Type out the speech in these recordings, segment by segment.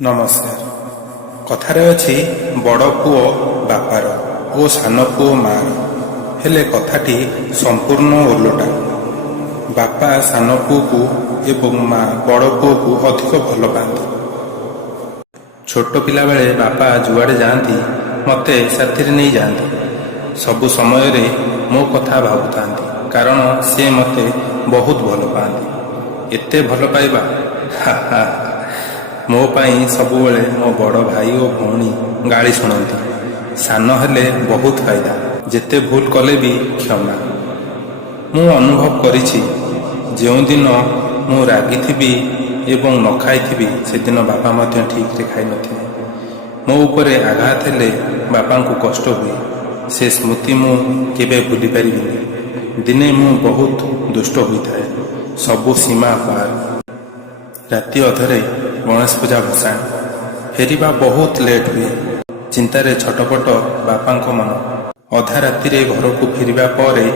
ନମସ୍କାର। କଥାରେ ଅଛି ବଡ଼ ପୁଅ ବାପାର ଓ ସାନ ପୁଅ ମା'ର, ହେଲେ କଥାଟି ସମ୍ପୂର୍ଣ୍ଣ ଓଲଟା। ବାପା ସାନ ପୁଅକୁ ଏବଂ ମା ବଡ଼ ପୁଅକୁ ଅଧିକ ଭଲ ପାଆନ୍ତି। ଛୋଟ ପିଲାବେଳେ ବାପା ଯୁଆଡ଼େ ଯାଆନ୍ତି ମୋତେ ସାଥିରେ ନେଇ ଯାଆନ୍ତି। ସବୁ ସମୟରେ ମୋ କଥା ଭାବୁଥାନ୍ତି, କାରଣ ସେ ମୋତେ ବହୁତ ଭଲ ପାଆନ୍ତି। ଏତେ ଭଲ ପାଇବା ମୋ ପାଇଁ ସବୁବେଳେ ମୋ ବଡ଼ ଭାଇ ଓ ଭଉଣୀ ଗାଳି ଶୁଣନ୍ତି। ସାନ ହେଲେ ବହୁତ ଫାଇଦା, ଯେତେ ଭୁଲ କଲେ ବି କ୍ଷମା। ମୁଁ ଅନୁଭବ କରିଛି, ଯେଉଁଦିନ ମୁଁ ରାଗିଥିବି ଏବଂ ନ ଖାଇଥିବି ସେଦିନ ବାପା ମଧ୍ୟ ଠିକରେ ଖାଇନଥିବେ। ମୋ ଉପରେ ଆଘାତ ହେଲେ ବାପାଙ୍କୁ କଷ୍ଟ ହୁଏ। ସେ ସ୍ମୃତି ମୁଁ କେବେ ଭୁଲି ପାରିବିନି। ଦିନେ ମୁଁ ବହୁତ ଦୁଷ୍ଟ ହୋଇଥାଏ, ସବୁ ସୀମା ପାର। ରାତି ଅଧରେ ଗଣେଶ ପୂଜା ଭସାଣି। ଫେରିବା ବହୁତ ଲେଟ୍ ହୁଏ। ଚିନ୍ତାରେ ଛଟପଟ ବାପାଙ୍କ ମନ। ଅଧା ରାତିରେ ଘରକୁ ଫେରିବା ପରେ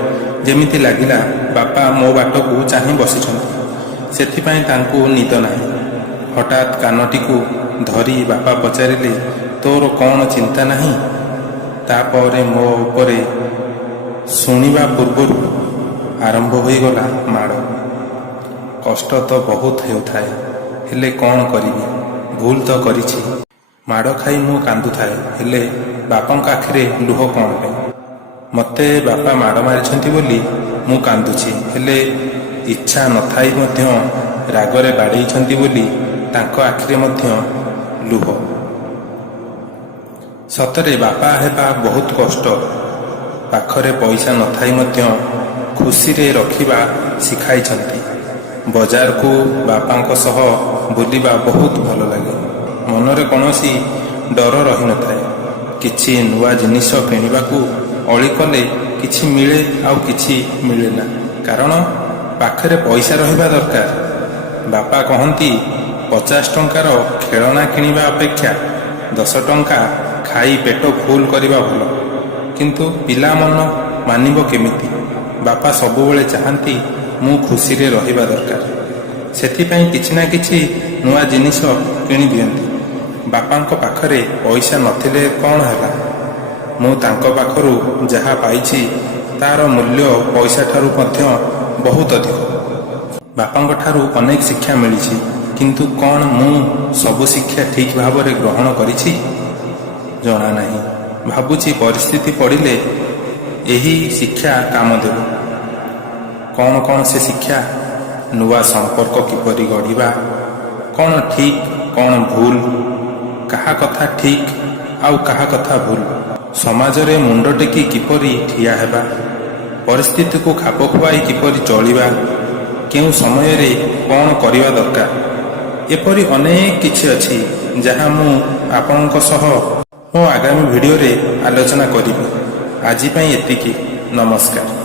ଯେମିତି ଲାଗିଲା ବାପା ମୋ ବାଟକୁ ଚାହିଁ ବସିଛନ୍ତି। ସେଥିପାଇଁ ତାଙ୍କୁ ନିଦ ନାହିଁ। ହଠାତ୍ କାନଟିକୁ ଧରି ବାପା ପଚାରିଲେ, ତୋର କ'ଣ ଚିନ୍ତା ନାହିଁ? ତାପରେ ମୋ ଉପରେ ଶୁଣିବା ପୂର୍ବରୁ ଆରମ୍ଭ ହୋଇଗଲା ମାଡ଼। କଷ୍ଟ ତ ବହୁତ ହେଉଥାଏ, ହେଲେ କ'ଣ କରିବି, ଭୁଲ ତ କରିଛି। ମାଡ଼ ଖାଇ ମୁଁ କାନ୍ଦୁଥାଏ, ହେଲେ ବାପାଙ୍କ ଆଖିରେ ଲୁହ କ'ଣ ପାଇଁ? ମୋତେ ବାପା ମାଡ଼ ମାରିଛନ୍ତି ବୋଲି ମୁଁ କାନ୍ଦୁଛି, ହେଲେ ଇଚ୍ଛା ନଥାଇ ମଧ୍ୟ ରାଗରେ ବାଡ଼େଇଛନ୍ତି ବୋଲି ତାଙ୍କ ଆଖିରେ ମଧ୍ୟ ଲୁହ। ସତରେ ବାପା ହେବା ବହୁତ କଷ୍ଟ। ପାଖରେ ପଇସା ନଥାଇ ମଧ୍ୟ ଖୁସିରେ ରଖିବା ଶିଖାଇଛନ୍ତି। ବଜାରକୁ ବାପାଙ୍କ ସହ ବୁଲିବା ବହୁତ ଭଲ ଲାଗେ। ମନରେ କୌଣସି ଡର ରହିନଥାଏ। କିଛି ନୂଆ ଜିନିଷ କିଣିବାକୁ ଅଳି କଲେ କିଛି ମିଳେ ଆଉ କିଛି ମିଳେ ନା, କାରଣ ପାଖରେ ପଇସା ରହିବା ଦରକାର। ବାପା କହନ୍ତି, 50 ଟଙ୍କାର ଖେଳଣା କିଣିବା ଅପେକ୍ଷା 10 ଟଙ୍କା ଖାଇ ପେଟ ଫୁଲ କରିବା ଭଲ। କିନ୍ତୁ ପିଲା ମନ ମାନିବ କେମିତି? ବାପା ସବୁବେଳେ ଚାହାନ୍ତି ମୁଁ ଖୁସିରେ ରହିବା ଦରକାର। ସେଥିପାଇଁ କିଛି ନା କିଛି ନୂଆ ଜିନିଷ କିଣି ଦିଅନ୍ତି। ବାପାଙ୍କ ପାଖରେ ପଇସା ନଥିଲେ କ'ଣ ହେଲା? ମୁଁ ତାଙ୍କ ପାଖରୁ ଯାହା ପାଇଛି ତାର ମୂଲ୍ୟ ପଇସା ଠାରୁ ମଧ୍ୟ ବହୁତ ଅଧିକ। ବାପାଙ୍କ ଠାରୁ ଅନେକ ଶିକ୍ଷା ମିଳିଛି, କିନ୍ତୁ କ'ଣ ମୁଁ ସବୁ ଶିକ୍ଷା ଠିକ ଭାବରେ ଗ୍ରହଣ କରିଛି? ଜଣା ନାହିଁ। ଭାବୁଛି ପରିସ୍ଥିତି ପଡ଼ିଲେ ଏହି ଶିକ୍ଷା କାମ ଦେବ। କ'ଣ କ'ଣ ସେ ଶିକ୍ଷା? ନୂଆ ସମ୍ପର୍କ କିପରି ଗଢ଼ିବା, କ'ଣ ଠିକ କ'ଣ ଭୁଲ, କାହା କଥା ଠିକ ଆଉ କାହା କଥା ଭୁଲ, ସମାଜରେ ମୁଣ୍ଡ ଟେକି କିପରି ଠିଆ ହେବା, ପରିସ୍ଥିତିକୁ ଖାପ ଖୁଆଇ କିପରି ଚଳିବା, କେଉଁ ସମୟରେ କ'ଣ କରିବା ଦରକାର। ଏପରି ଅନେକ କିଛି ଅଛି ଯାହା ମୁଁ ଆପଣଙ୍କ ସହ ମୋ ଆଗାମୀ ଭିଡ଼ିଓରେ ଆଲୋଚନା କରିବି। ଆଜି ପାଇଁ ଏତିକି। ନମସ୍କାର।